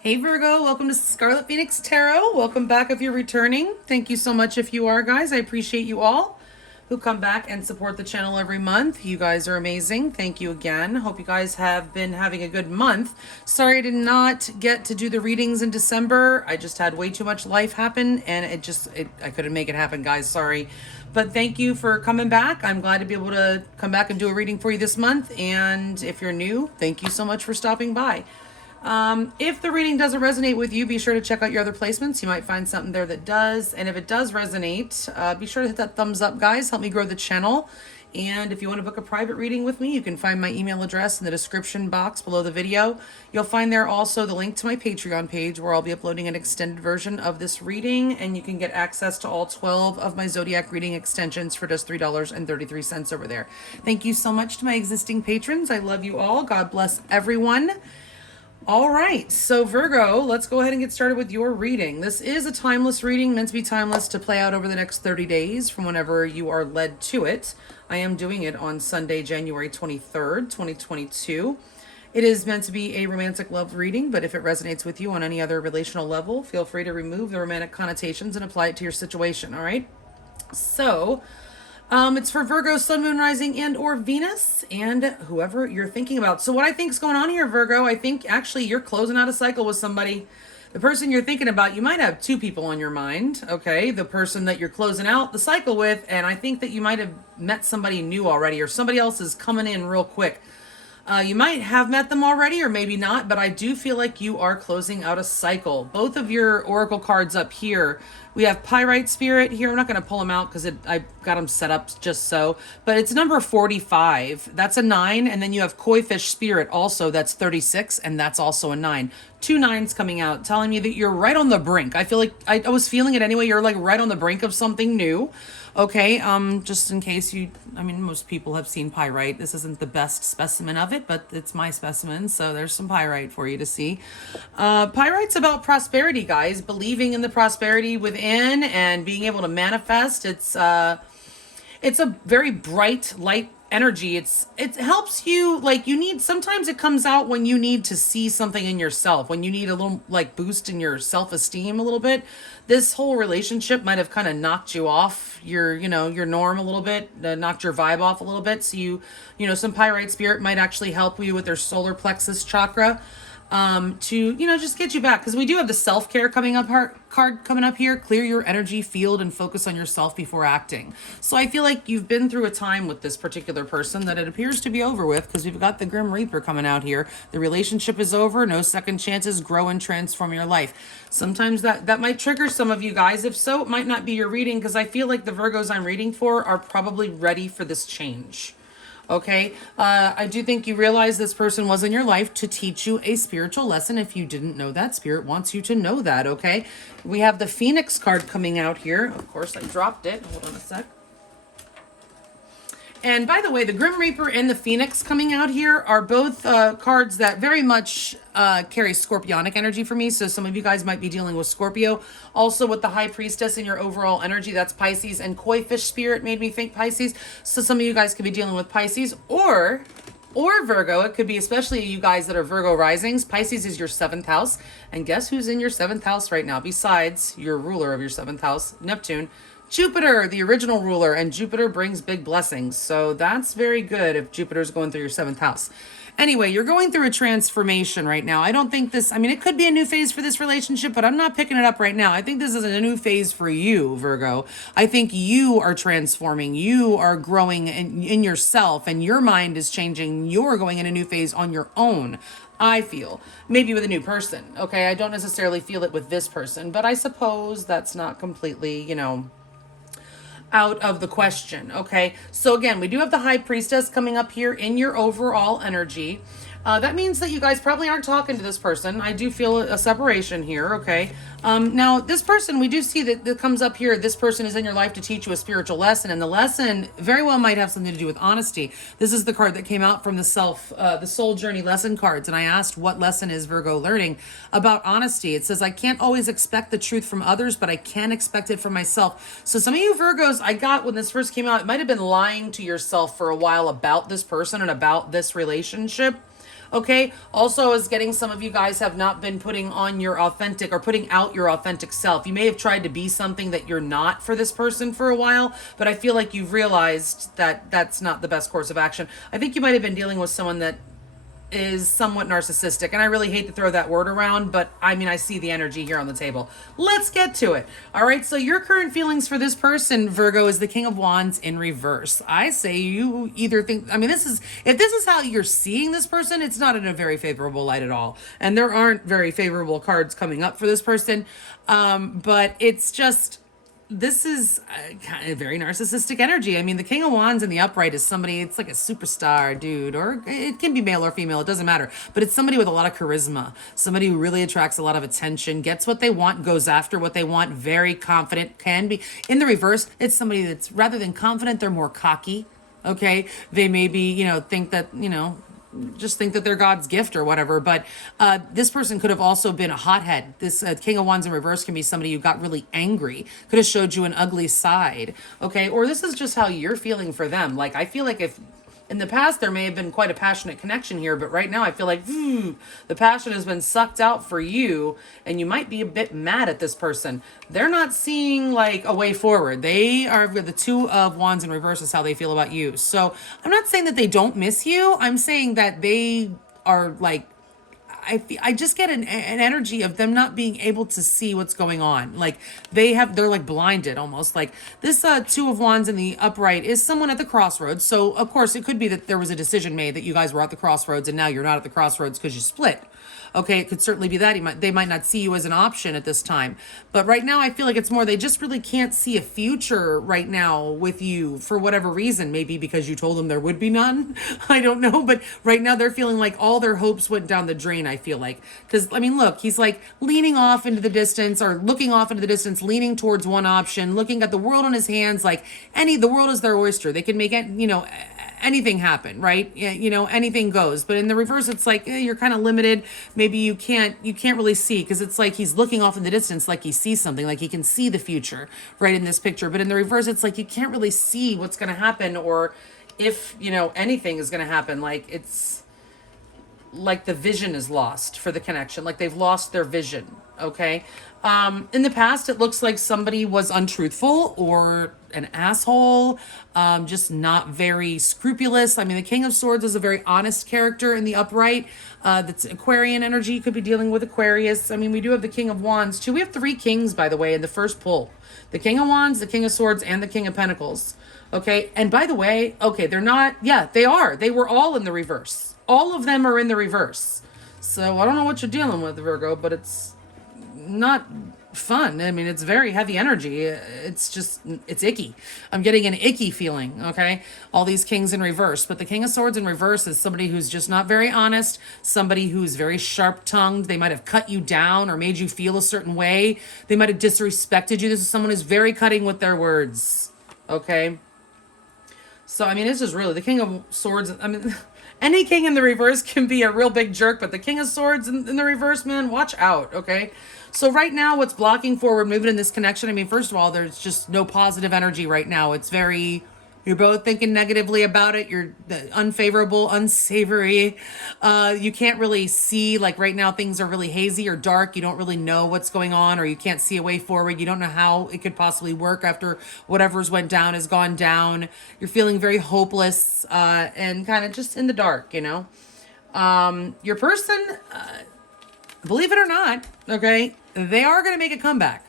Hey Virgo, welcome to Scarlet Phoenix Tarot. Welcome back if you're returning. Thank you so much if you are, guys. I appreciate you all who come back and support the channel every month. You guys are amazing. Thank you again. Hope you guys have been having a good month. Sorry I did not get to do the readings in December. I just had way too much life happen and I couldn't make it happen, guys. Sorry. But thank you for coming back. I'm glad to be able to come back and do a reading for you this month. And if you're new, thank you so much for stopping by. If the reading doesn't resonate with you, be sure to check out your other placements. You might find something there that does. And if it does resonate, be sure to hit that thumbs up, guys. Help me grow the channel. And if you want to book a private reading with me, you can find my email address in the description box below the video. You'll find there also the link to my Patreon page where I'll be uploading an extended version of this reading, and you can get access to all 12 of my zodiac reading extensions for just $3.33 over there. Thank you so much to my existing patrons. I love you all. God bless everyone. All right, so Virgo, let's go ahead and get started with your reading. This is a timeless reading, meant to be timeless, to play out over the next 30 days from whenever you are led to it. I am doing it on Sunday, January 23rd, 2022. It is meant to be a romantic love reading, but if it resonates with you on any other relational level, feel free to remove the romantic connotations and apply it to your situation, all right? So, it's for Virgo, Sun, Moon, Rising, and or Venus, and whoever you're thinking about. So what I think is going on here, Virgo, I think actually you're closing out a cycle with somebody. The person you're thinking about, you might have two people on your mind, okay? The person that you're closing out the cycle with, and I think that you might have met somebody new already, or somebody else is coming in real quick. You might have met them already or maybe not, but I do feel like you are closing out a cycle. Both of your oracle cards up here, we have Pyrite Spirit here. I'm not going to pull them out because I got them set up just so, but it's number 45. That's a 9. And then you have Koi Fish Spirit also. That's 36. And that's also a 9. Two nines coming out, telling me that you're right on the brink. I feel like I was feeling it anyway. You're like right on the brink of something new. Okay, just in case most people have seen pyrite. This isn't the best specimen of it, but it's my specimen, so there's some pyrite for you to see. Pyrite's about prosperity, guys, believing in the prosperity within and being able to manifest. It's a very bright, light energy. It helps you, like, sometimes it comes out when you need to see something in yourself, when you need a little like boost in your self-esteem a little bit. This whole relationship might have kind of knocked you off your norm a little bit, knocked your vibe off a little bit. So some pyrite spirit might actually help you with their solar plexus chakra, to just get you back, because we do have the self-care card coming up here. Clear your energy field and focus on yourself before acting. So I feel like you've been through a time with this particular person that it appears to be over with, because we've got the Grim Reaper coming out here. The relationship is over. No second chances. Grow and transform your life. Sometimes that might trigger some of you guys. If so, it might not be your reading, because I feel like the Virgos I'm reading for are probably ready for this change. Okay, I do think you realize this person was in your life to teach you a spiritual lesson. If you didn't know that, Spirit wants you to know that, okay? We have the Phoenix card coming out here. Of course, I dropped it. Hold on a sec. And by the way, the Grim Reaper and the Phoenix coming out here are both cards that very much carry Scorpionic energy for me. So some of you guys might be dealing with Scorpio. Also with the High Priestess in your overall energy, that's Pisces. And Koi Fish Spirit made me think Pisces. So some of you guys could be dealing with Pisces or Virgo. It could be especially you guys that are Virgo risings. Pisces is your 7th house. And guess who's in your 7th house right now? Besides your ruler of your 7th house, Neptune. Jupiter, the original ruler, and Jupiter brings big blessings. So that's very good if Jupiter's going through your 7th house. Anyway, you're going through a transformation right now. I don't think it could be a new phase for this relationship, but I'm not picking it up right now. I think this is a new phase for you, Virgo. I think you are transforming. You are growing in yourself, and your mind is changing. You're going in a new phase on your own. I feel maybe with a new person. Okay, I don't necessarily feel it with this person, but I suppose that's not completely, out of the question. Okay, so again, we do have the High Priestess coming up here in your overall energy. That means that you guys probably aren't talking to this person. I do feel a separation here, okay? Now, this person, we do see that comes up here, this person is in your life to teach you a spiritual lesson, and the lesson very well might have something to do with honesty. This is the card that came out from the Soul Journey lesson cards, and I asked what lesson is Virgo learning about honesty. It says, I can't always expect the truth from others, but I can expect it from myself. So some of you Virgos, I got when this first came out, it might have been lying to yourself for a while about this person and about this relationship. Okay. Also, is getting some of you guys have not been putting on your authentic or putting out your authentic self. You may have tried to be something that you're not for this person for a while, but I feel like you've realized that that's not the best course of action. I think you might have been dealing with someone that is somewhat narcissistic, and I really hate to throw that word around, but I mean, I see the energy here on the table. Let's get to it. All right, so your current feelings for this person, Virgo, is the King of Wands in reverse. I say you either think, I mean, if this is how you're seeing this person, it's not in a very favorable light at all, and there aren't very favorable cards coming up for this person, but it's just, this is kind of very narcissistic energy. I mean, the King of Wands in the upright is somebody, it's like a superstar dude, or it can be male or female, it doesn't matter. But it's somebody with a lot of charisma, somebody who really attracts a lot of attention, gets what they want, goes after what they want, very confident, can be. In the reverse, it's somebody that's, rather than confident, they're more cocky. Okay. They maybe, think that, just think that they're God's gift or whatever. But this person could have also been a hothead. This King of Wands in reverse can be somebody who got really angry, could have showed you an ugly side. Okay. Or this is just how you're feeling for them. Like, I feel like if in the past there may have been quite a passionate connection here, but right now I feel like the passion has been sucked out for you, and you might be a bit mad at this person. They're not seeing like a way forward. They are, the Two of Wands in reverse is how they feel about you. So I'm not saying that they don't miss you. I'm saying that they are like, I just get an energy of them not being able to see what's going on. Like they're like blinded almost. Like this Two of Wands in the upright is someone at the crossroads. So of course it could be that there was a decision made that you guys were at the crossroads and now you're not at the crossroads because you split. Okay, it could certainly be that they might not see you as an option at this time. But right now I feel like it's more they just really can't see a future right now with you for whatever reason. Maybe because you told them there would be none. I don't know. But right now they're feeling like all their hopes went down the drain, I feel like. Because, I mean, look, he's like leaning off into the distance or looking off into the distance, leaning towards one option, looking at the world in his hands like the world is their oyster. They can make it, anything happen, right? Anything goes. But in the reverse, it's like you're kind of limited. Maybe you can't really see, because it's like he's looking off in the distance like he sees something, like he can see the future right in this picture. But in the reverse, it's like you can't really see what's going to happen, or if anything is going to happen. Like it's like the vision is lost for the connection, like they've lost their vision. Okay. In the past, it looks like somebody was untruthful or an asshole, just not very scrupulous. I mean, the King of Swords is a very honest character in the upright. That's Aquarian energy. You could be dealing with Aquarius. I mean, we do have the King of Wands too. We have three kings, by the way, in the first pull. The King of Wands, the King of Swords, and the King of Pentacles. Okay. And by the way, okay, they're not, they are. They were all in the reverse. All of them are in the reverse. So I don't know what you're dealing with, Virgo, but it's not fun. I mean, it's very heavy energy. It's icky. I'm getting an icky feeling, okay? All these kings in reverse. But the King of Swords in reverse is somebody who's just not very honest, somebody who's very sharp-tongued. They might have cut you down or made you feel a certain way. They might have disrespected you. This is someone who's very cutting with their words, okay? So, I mean, this is really the King of Swords. I mean, any king in the reverse can be a real big jerk, but the King of Swords in the reverse, man, watch out, okay? So right now, what's blocking forward movement in this connection? I mean, first of all, there's just no positive energy right now. It's very, you're both thinking negatively about it. You're unfavorable, unsavory. You can't really see, like right now, things are really hazy or dark. You don't really know what's going on, or you can't see a way forward. You don't know how it could possibly work after whatever's went down has gone down. You're feeling very hopeless and kind of just in the dark, Your person, believe it or not, okay, they are going to make a comeback.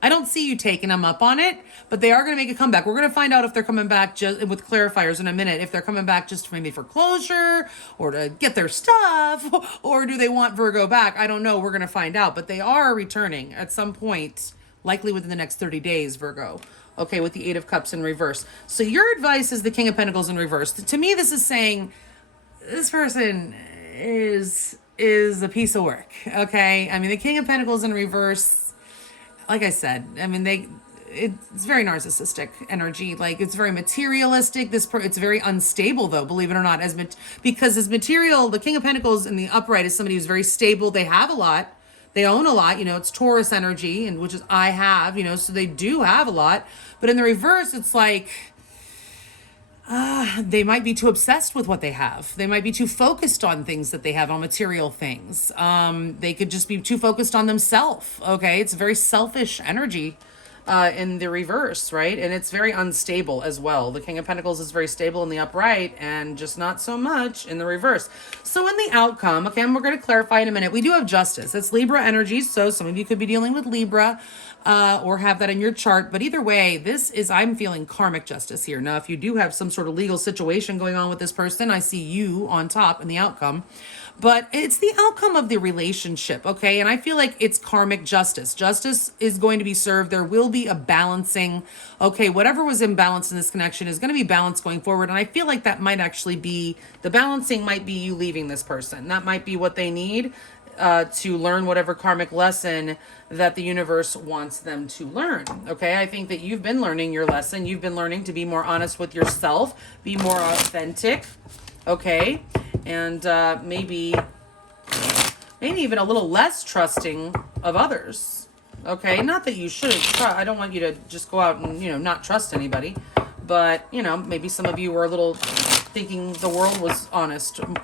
I don't see you taking them up on it, but they are going to make a comeback. We're going to find out if they're coming back just with clarifiers in a minute, if they're coming back just maybe for closure or to get their stuff, or do they want Virgo back? I don't know. We're going to find out, but they are returning at some point, likely within the next 30 days, Virgo. Okay, with the Eight of Cups in reverse. So your advice is the King of Pentacles in reverse. To me, this is saying this person is a piece of work, okay? I mean, the King of Pentacles in reverse, like I said, I mean, it's very narcissistic energy. Like, it's very materialistic. It's very unstable, though, believe it or not, because as material, the King of Pentacles in the upright is somebody who's very stable. They have a lot. They own a lot, it's Taurus energy, and which is I have, so they do have a lot. But in the reverse, it's like, They might be too obsessed with what they have. They might be too focused on things that they have, on material things. They could just be too focused on themselves. Okay, it's a very selfish energy in the reverse, right? And it's very unstable as well. The King of Pentacles is very stable in the upright and just not so much in the reverse. So in the outcome, okay, and we're going to clarify in a minute, we do have justice. It's Libra energy, so some of you could be dealing with Libra or have that in your chart. But either way, this is, I'm feeling karmic justice here. Now, if you do have some sort of legal situation going on with this person, I see you on top in the outcome. But it's the outcome of the relationship, okay? And I feel like it's karmic justice. Justice is going to be served. There will be a balancing. Okay, whatever was imbalanced in this connection is going to be balanced going forward. And I feel like that might actually be, the balancing might be you leaving this person. That might be what they need to learn whatever karmic lesson that the universe wants them to learn. Okay, I think that you've been learning your lesson. You've been learning to be more honest with yourself, be more authentic. Okay, and maybe even a little less trusting of others. Okay, not that you shouldn't trust. I don't want you to just go out and, not trust anybody. But, maybe some of you were a little thinking the world was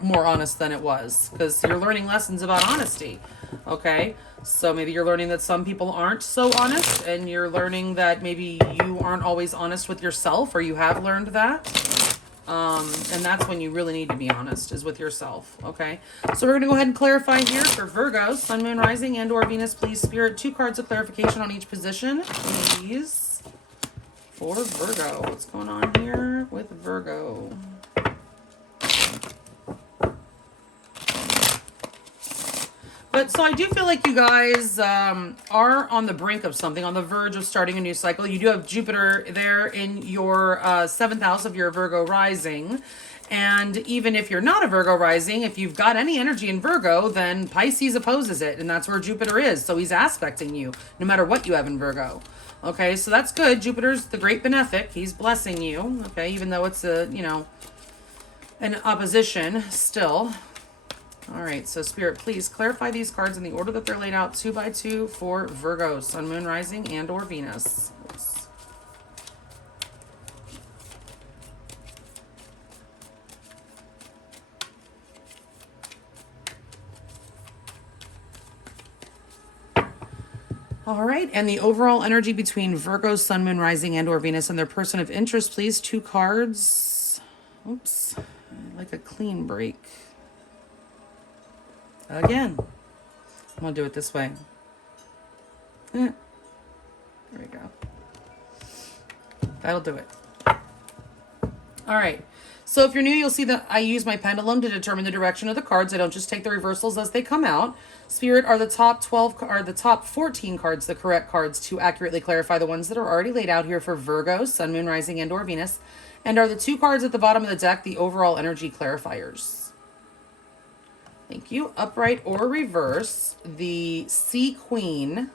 more honest than it was. Because you're learning lessons about honesty. Okay, so maybe you're learning that some people aren't so honest. And you're learning that maybe you aren't always honest with yourself. Or you have learned that. And that's when you really need to be honest, is with yourself. Okay, so we're going to go ahead and clarify here for Virgo, Sun, Moon, Rising, and or Venus. Please, Spirit, 2 cards of clarification on each position, please, for Virgo. What's going on here with Virgo? But so I do feel like you guys are on the brink of something, on the verge of starting a new cycle. You do have Jupiter there in your 7th house of your Virgo rising. And even if you're not a Virgo rising, if you've got any energy in Virgo, then Pisces opposes it. And that's where Jupiter is. So he's aspecting you, no matter what you have in Virgo. Okay, so that's good. Jupiter's the great benefic. He's blessing you. Okay, even though it's a, an opposition still. All right, so Spirit, please clarify these cards in the order that they're laid out, 2 by 2 for Virgo, Sun, Moon, Rising, and or Venus. Oops. All right, and the overall energy between Virgo, Sun, Moon, Rising, and or Venus and their person of interest, please. 2 cards. Oops, like a clean break. Again, I'm going to do it this way. There we go. That'll do it. All right. So if you're new, you'll see that I use my pendulum to determine the direction of the cards. I don't just take the reversals as they come out. Spirit, are the top 14 cards the correct cards to accurately clarify the ones that are already laid out here for Virgo, Sun, Moon, Rising, and or Venus? And are the 2 cards at the bottom of the deck the overall energy clarifiers? Thank you. Upright or reverse, the Sea Queen.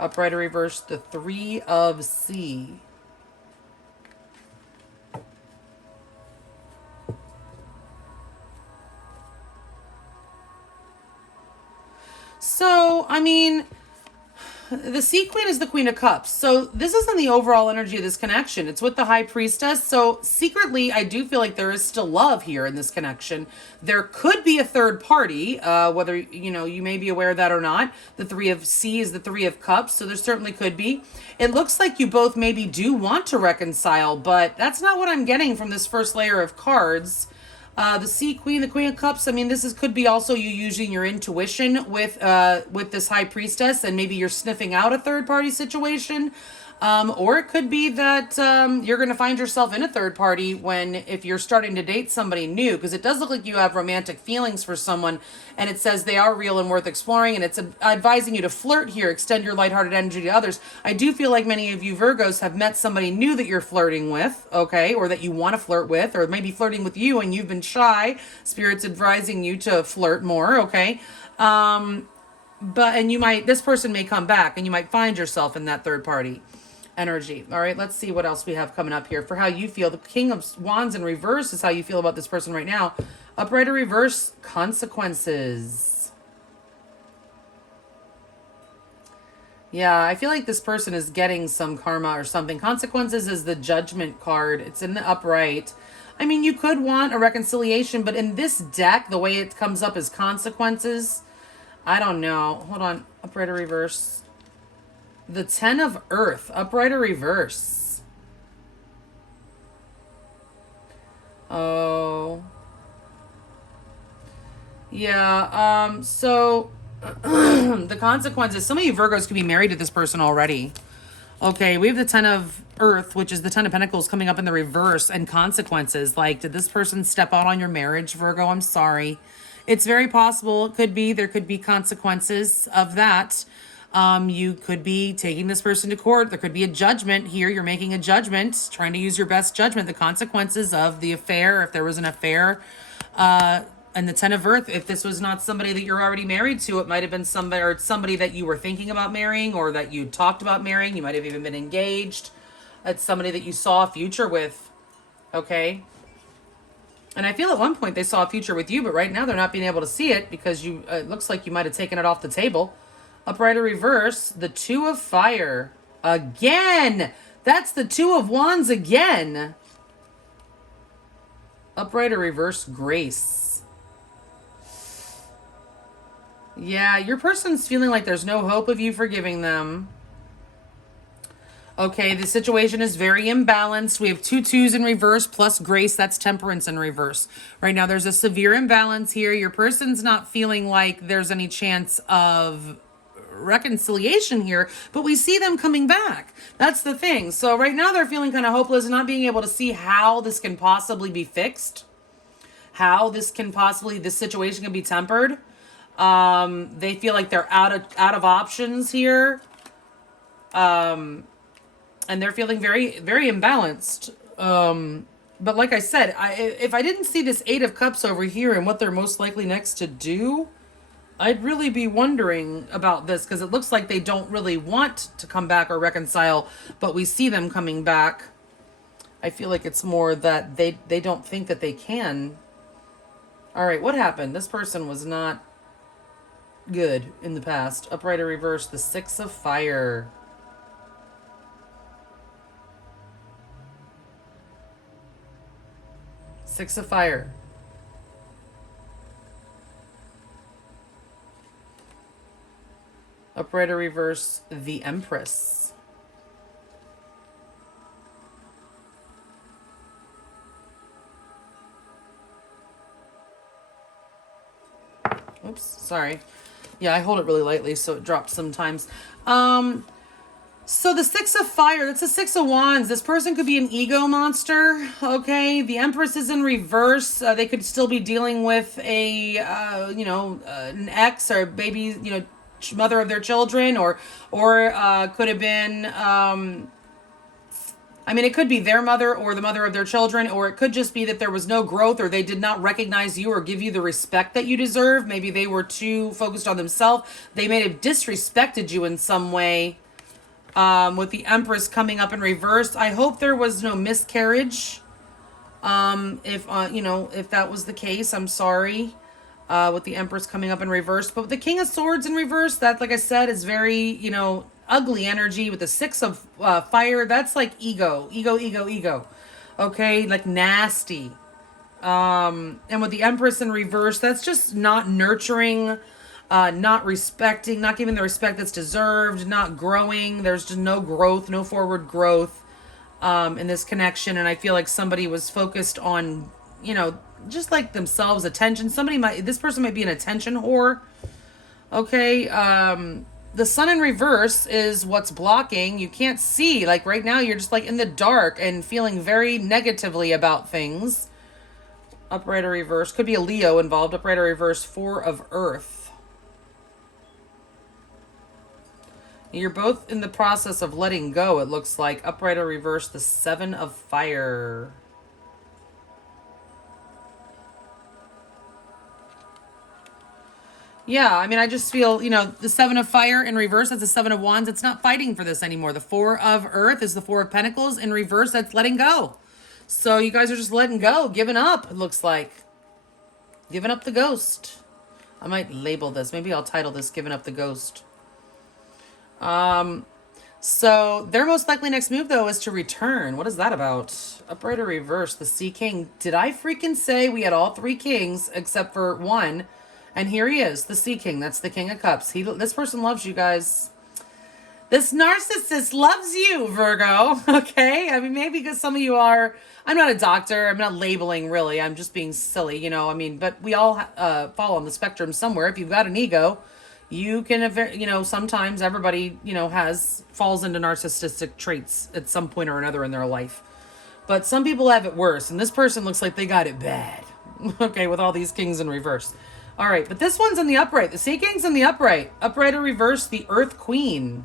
Upright or reverse, the 3 of Sea. So, I mean, the Sea Queen is the Queen of Cups. So this isn't the overall energy of this connection. It's with the High Priestess. So secretly, I do feel like there is still love here in this connection. There could be a third party, whether, you may be aware of that or not. The 3 of Sea is the 3 of Cups. So there certainly could be. It looks like you both maybe do want to reconcile, but that's not what I'm getting from this first layer of cards. The Sea Queen, the Queen of Cups, I mean, could be also you using your intuition with this High Priestess, and maybe you're sniffing out a third-party situation. Or it could be that you're going to find yourself in a third party if you're starting to date somebody new, because it does look like you have romantic feelings for someone, and it says they are real and worth exploring, and it's advising you to flirt here, extend your lighthearted energy to others. I do feel like many of you Virgos have met somebody new that you're flirting with, okay, or that you want to flirt with, or maybe flirting with you and you've been shy. Spirit's advising you to flirt more, okay? This person may come back, and you might find yourself in that third party energy. All right, let's see what else we have coming up here for how you feel. The King of Wands in reverse is how you feel about this person right now. Upright or reverse, consequences. Yeah, I feel like this person is getting some karma or something. Consequences is the Judgment card. It's in the upright. I mean, you could want a reconciliation, but in this deck, the way it comes up as consequences, I don't know. Hold on. Upright or reverse? The 10 of Earth. Upright or reverse? Oh. Yeah, so the consequences, some of you Virgos could be married to this person already. Okay, we have the 10 of Earth, which is the 10 of Pentacles coming up in the reverse, and consequences. Like, did this person step out on your marriage, Virgo? I'm sorry. It's very possible. It could be. There could be consequences of that. You could be taking this person to court. There could be a judgment here. You're making a judgment, trying to use your best judgment. The consequences of the affair, if there was an affair, and the 10 of Earth, if this was not somebody that you're already married to, it might have been somebody, or somebody that you were thinking about marrying, or that you talked about marrying. You might have even been engaged. It's somebody that you saw a future with. Okay. And I feel at one point they saw a future with you, but right now they're not being able to see it because you, it looks like you might have taken it off the table. Upright or reverse, the 2 of Fire. Again! That's the 2 of Wands again. Upright or reverse, Grace. Yeah, your person's feeling like there's no hope of you forgiving them. Okay, the situation is very imbalanced. We have 2 2s in reverse plus Grace. That's Temperance in reverse. Right now, there's a severe imbalance here. Your person's not feeling like there's any chance of reconciliation here, but we see them coming back. That's the thing. So right now, they're feeling kind of hopeless and not being able to see how this can possibly be fixed, how this situation can be tempered. They feel like they're out of options here. And they're feeling very, very imbalanced. But like I said, if I didn't see this 8 of Cups over here and what they're most likely next to do, I'd really be wondering about this, because it looks like they don't really want to come back or reconcile, but we see them coming back. I feel like it's more that they don't think that they can. All right, what happened? This person was not good in the past. Upright or reverse, the 6 of Fire. Six of Fire. Upright or reverse, the Empress. Oops, sorry. Yeah, I hold it really lightly, so it drops sometimes. So the 6 of Fire, that's the 6 of Wands. This person could be an ego monster, okay? The Empress is in reverse. They could still be dealing with a, an ex or baby, mother of their children, or could have been, it could be their mother or the mother of their children, or it could just be that there was no growth, or they did not recognize you or give you the respect that you deserve. Maybe they were too focused on themselves. They may have disrespected you in some way. With the Empress coming up in reverse, I hope there was no miscarriage. If that was the case, I'm sorry. With the Empress coming up in reverse, but with the King of Swords in reverse, that, like I said, is very, ugly energy. With the 6 of Fire, that's like ego. Okay, like nasty. And with the Empress in reverse, that's just not nurturing. Not respecting, not giving the respect that's deserved, not growing. There's just no growth, no forward growth in this connection. And I feel like somebody was focused on, just like themselves, attention. This person might be an attention whore. Okay. The Sun in reverse is what's blocking. You can't see. Like right now, you're just like in the dark and feeling very negatively about things. Upright or reverse. Could be a Leo involved. Upright or reverse, 4 of Earth. You're both in the process of letting go, it looks like. Upright or reverse, the 7 of Fire. Yeah, I just feel, the 7 of Fire in reverse, that's the 7 of Wands. It's not fighting for this anymore. The 4 of Earth is the 4 of Pentacles. In reverse, that's letting go. So you guys are just letting go, giving up, it looks like. Giving up the ghost. I might label this. Maybe I'll title this Giving Up the Ghost. So their most likely next move, though, is to return. What is that about? Upright or reverse, the Sea King. Did I freaking say we had all three kings except for one? And here he is, the Sea King. That's the King of Cups. This person loves you guys. This narcissist loves you, Virgo. Okay? I mean, maybe because some of you are... I'm not a doctor. I'm not labeling, really. I'm just being silly, you know? I mean, but we all fall on the spectrum somewhere. If you've got an ego... You can, you know, sometimes everybody, you know, falls into narcissistic traits at some point or another in their life. But some people have it worse, and this person looks like they got it bad. Okay, with all these kings in reverse. All right, but this one's in the upright. The Sea King's in the upright. Upright or reverse, the Earth Queen.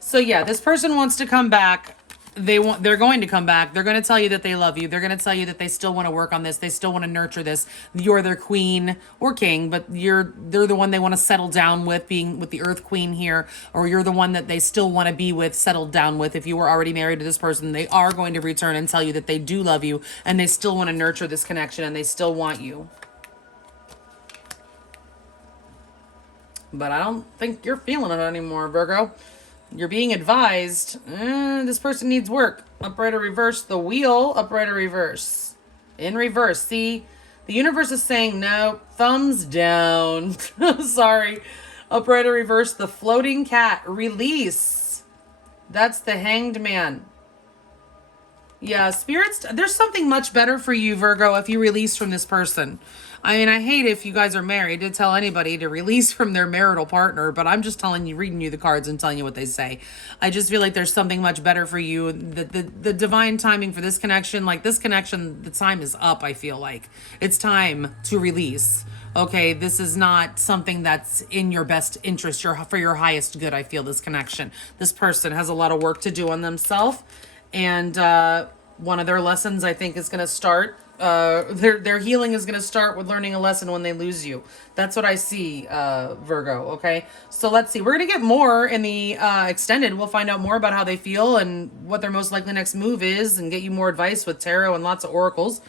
So yeah, this person wants to come back. They're going to come back. They're going to tell you that they love you. They're going to tell you that they still want to work on this. They still want to nurture this. You're their queen or king, but they're the one they want to settle down with, being with the Earth Queen here, or you're the one that they still want to be with, settled down with. If you were already married to this person, they are going to return and tell you that they do love you and they still want to nurture this connection and they still want you. But I don't think you're feeling it anymore, Virgo. You're being advised, this person needs work. Upright or reverse, the Wheel, upright or reverse. In reverse, see, the universe is saying no, thumbs down. Sorry. Upright or reverse, the Floating Cat, release. That's the Hanged Man. Yeah, spirits, there's something much better for you, Virgo, if you release from this person. I mean, I hate if you guys are married to tell anybody to release from their marital partner, but I'm just telling you, reading you the cards and telling you what they say. I just feel like there's something much better for you. The divine timing for this connection, like this connection, the time is up, I feel like. It's time to release. Okay, this is not something that's in your best interest, for your highest good, I feel, this connection. This person has a lot of work to do on themselves, and one of their lessons, I think, is going to start. Their healing is going to start with learning a lesson when they lose you. That's what I see, Virgo. Okay, so let's see. We're going to get more in the extended. We'll find out more about how they feel and what their most likely next move is, and get you more advice with tarot and lots of oracles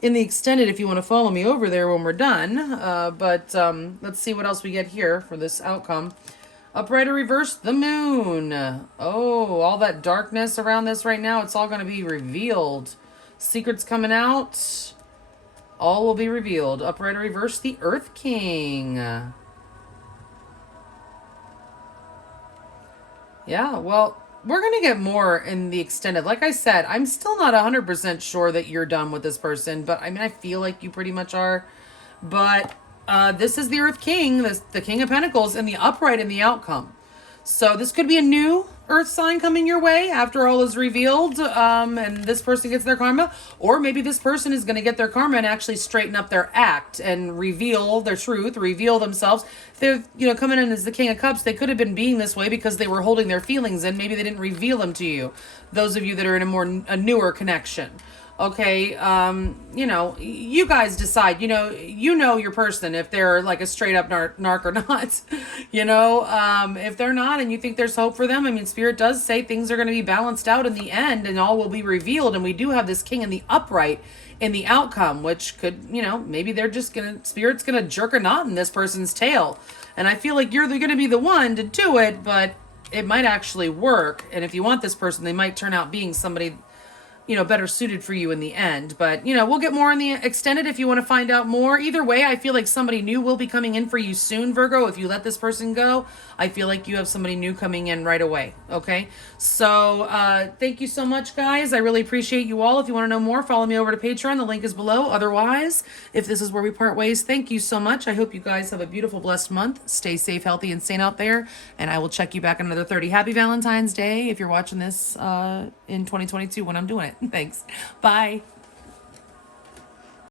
in the extended if you want to follow me over there when we're done. But let's see what else we get here for this outcome. Upright or reverse, the Moon. Oh, all that darkness around this right now, it's all going to be revealed. Secrets coming out. All will be revealed. Upright or reverse, the Earth King. Yeah, well, we're going to get more in the extended. Like I said, I'm still not 100% sure that you're done with this person, but I mean, I feel like you pretty much are. But this is the Earth King, the King of Pentacles, and the upright in the outcome. So this could be a new Earth sign coming your way after all is revealed, and this person gets their karma. Or maybe this person is going to get their karma and actually straighten up their act and reveal their truth, reveal themselves. If they're, you know, coming in as the King of Cups, they could have been being this way because they were holding their feelings in. Maybe they didn't reveal them to you. Those of you that are in a newer connection. Okay, you know, you guys decide, you know your person, if they're like a straight up narc or not, you know, if they're not and you think there's hope for them. I mean, Spirit does say things are going to be balanced out in the end and all will be revealed. And we do have this King in the upright in the outcome, which could, you know, maybe they're just Spirit's going to jerk a knot in this person's tail. And I feel like you're going to be the one to do it, but it might actually work. And if you want this person, they might turn out being somebody, you know, better suited for you in the end. But, you know, we'll get more in the extended if you want to find out more. Either way, I feel like somebody new will be coming in for you soon, Virgo. If you let this person go, I feel like you have somebody new coming in right away. Okay, so thank you so much, guys. I really appreciate you all. If you want to know more, follow me over to Patreon. The link is below. Otherwise, if this is where we part ways, thank you so much. I hope you guys have a beautiful, blessed month. Stay safe, healthy, and sane out there. And I will check you back in another 30. Happy Valentine's Day if you're watching this in 2022 when I'm doing it. Thanks. Bye.